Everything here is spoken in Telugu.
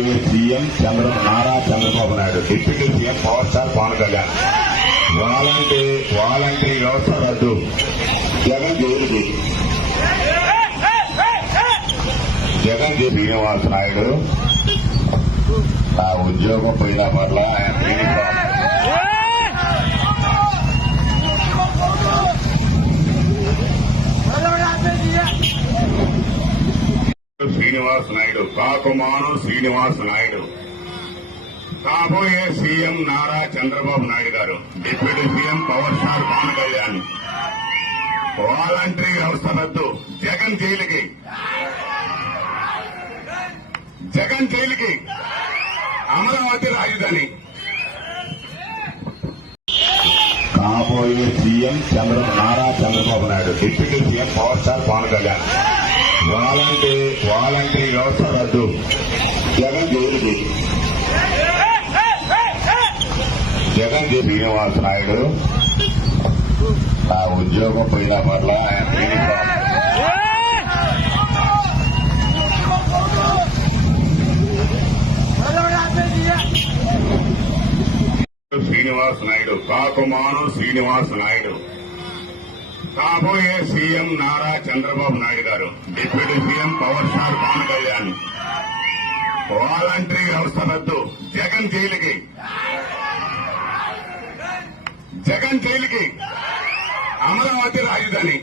కాబోయే CM Nara Chandrababu Naidu, deputy CM power star Pavan Kalyan. Voluntary వ్యవస్థ రద్దు, జగన్ జైలుకి. జగన్ శ్రీనివాస నాయుడు ఆ ఉద్యోగం పోయిన పట్ల ఆయన శ్రీనివాస నాయుడు, కాకుమాను శ్రీనివాస నాయుడు. కాబోయే CM Nara Chandrababu Naidu garu, deputy CM power star Pavan Kalyan. Voluntary వ్యవస్థ రద్దు, జగన్ జైలుకి. జగన్ జైలుకి, అమరావతి రాజధాని. కాబోయే CM Nara Chandrababu Naidu, deputy CM power star Pavan Kalyan. Voluntary వ్యవస్థ రద్దు, జగన్ జైలుకి. జగన్ శ్రీనివాస నాయుడు ఆ ఉద్యోగం పోయిన పట్ల ఆయన శ్రీనివాస నాయుడు, కాకుమాను శ్రీనివాస నాయుడు. కాబోయే CM Nara Chandrababu Naidu garu, deputy CM power star Pavan Kalyan. Voluntary వ్యవస్థ రద్దు, జగన్ జైలుకి. జగన్ జైలుకి, అమరావతి రాజధాని.